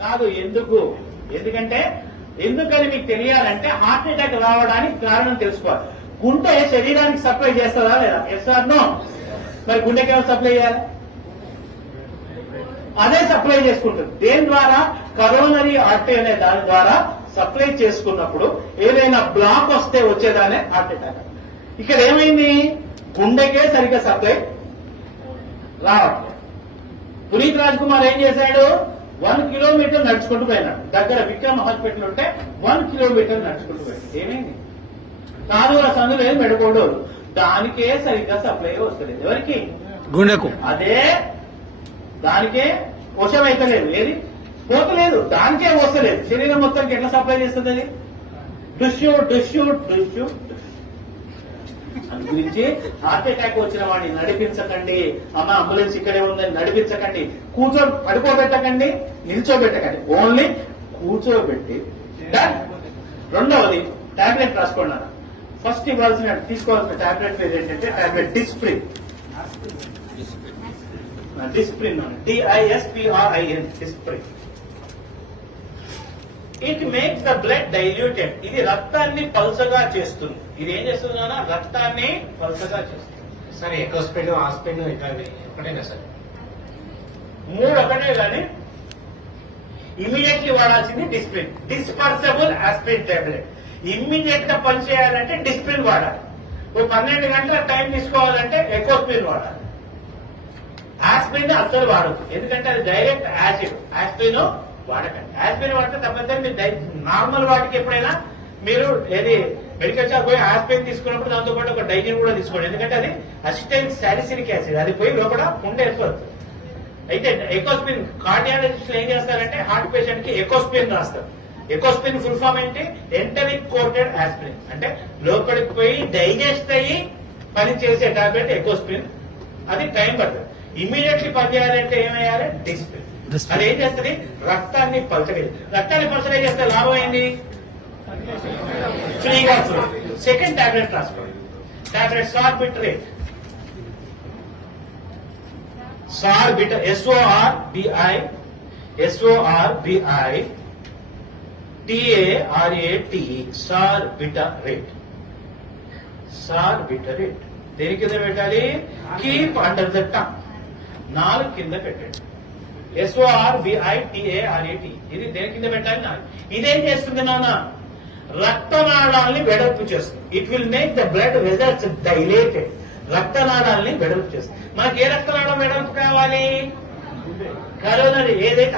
కాదు. ఎందుకంటే ఎందుకని మీకు తెలియాలంటే హార్ట్ అటాక్ రావడానికి కారణం తెలుసుకోవాలి. గుండె శరీరానికి సప్లై చేస్తుందా లేదా? Yes or no? మరి గుండెకి ఎవరు సప్లై చేయాలి? అదే సప్లై చేసుకుంటుంది. దేని ద్వారా? కరోనరీ ఆర్టరీ అనే దాని ద్వారా సప్లై చేసుకున్నప్పుడు ఏదైనా బ్లాక్ వస్తే వచ్చేదానే హార్ట్ అటాక్. ఇక్కడ ఏమైంది? గుండెకే సరిగ్గా సప్లై రావట్లేదు. పునీత్ రాజ్ కుమార్ ఏం చేశాడు? 1 కిలోమీటర్ నడుచుకుంటూ పోయినాడు. దగ్గర విక్రమ్ హాస్పిటల్ ఉంటే 1 కిలోమీటర్ నడుచుకుంటూ పోయాడు. ఏమైంది? కాదు సందు లేదు, మెడకోడు, దానికే సరిగ్గా సప్లై వస్తలేదు. ఎవరికి? గుండెకు. అదే దానికే వశం అయితలేదు. ఏది పోతలేదు, దానికే వస్తలేదు. శరీరం మొత్తానికి ఎట్లా సప్లై చేస్తుంది అది? డుష్యూ డుష్యూ డుష్యూ. అందు గురించి హార్ట్ అటాక్ వచ్చిన వాడిని నడిపించకండి. అమ్మ అంబులెన్స్ ఇక్కడే ఉందని నడిపించకండి. పడుకోబెట్టకండి, నిల్చోబెట్టకండి. ఓన్లీ కూర్చోబెట్టి. రెండవది టాబ్లెట్ రాసుకోండి. ఫస్ట్ తీసుకోవాల్సిన టాబ్లెట్ ఏంటంటే tablet Disprin. Disprin, DISPRIN, Disprin. It makes the blood diluted. ఇది రక్తాన్ని పల్చగా చేస్తుంది. ఇది ఏం చేస్తుంది నాన్న? రక్తాన్ని పల్చగా చేస్తుంది. సార్ ఎకోస్పిన్, ఆస్పిన్ ఒకటేనా సార్? 3 ఒకటే కానీ ఇమీడియట్లీ వాడాల్సింది Disprin. Dispersible aspirin tablet. Immediate గా పనిచేయాలంటే డిస్ప్రిన్ వాడాలి. 12 గంటల టైం తీసుకోవాలంటే ఎకోస్పిన్ వాడాలి. ఆస్పిరిన్ అస్సలు వాడదు, ఎందుకంటే అది డైరెక్ట్ యాసిడ్. ఆస్పిరిన్ వాడకండి. ఆస్పిరిన్ వాడితే తప్పనిసరి మీరు నార్మల్ వాటికి ఎప్పుడైనా మీరు ఏది మెడికల్ షాప్ పోయి ఆస్పిరిన్ తీసుకున్నప్పుడు దాంతో పాటు ఒక డైజిన్ కూడా తీసుకోండి. ఎందుకంటే అది అసిటైల్ సాలిసిలిక్ యాసిడ్, అది పోయి లోపల ఉండే ఏర్పడుతుంది. అయితే ఎకోస్పిన్ కార్డియాలజిస్టులు ఏం చేస్తారంటే హార్ట్ పేషెంట్ కి ఎకోస్పిన్ రాస్తారు. ఎకోస్పిన్ ఫుల్ ఫామ్ ఏంటి? Enteric coated aspirin. అంటే లోపలికి పోయి డైజెస్ట్ అయ్యి పని చేసే టాబ్లెట్ ఎకోస్పిన్. అది టైం పడుతుంది. ఇమీడియట్లీ పనిచేయాలంటే ఏమయ్యాలి? డిస్ప్రిన్. అది ఏం చేస్తుంది? రక్తాన్ని పలచగా. రక్తాన్ని పలచగా చేస్తే లాభం ఏంది? ఫ్రీగా ఫ్లో. సెకండ్ టాబ్లెట్ రాసుకోండి. టాబ్లెట్ సార్బిట్రేట్. సార్బిటర్, SORBITARATE, సార్బిటరేట్. సార్బిటరేట్ దేని కింద పెట్టాలి? Keep under the tongue. 4 కింద పెట్టండి. SORBITARATE. ఇది దేని కింద పెట్టాలి? 4. ఇదేం చేస్తుంది నాన్న? రక్తనాళాలని వెడల్పు చేస్తుంది. It will make the blood vessels dilated. రక్తనాళాలని వెడల్పు చేస్తుంది. మనకి ఏ రక్తనాళం వెడల్పు కావాలి? కరోనరీ ఏదైతే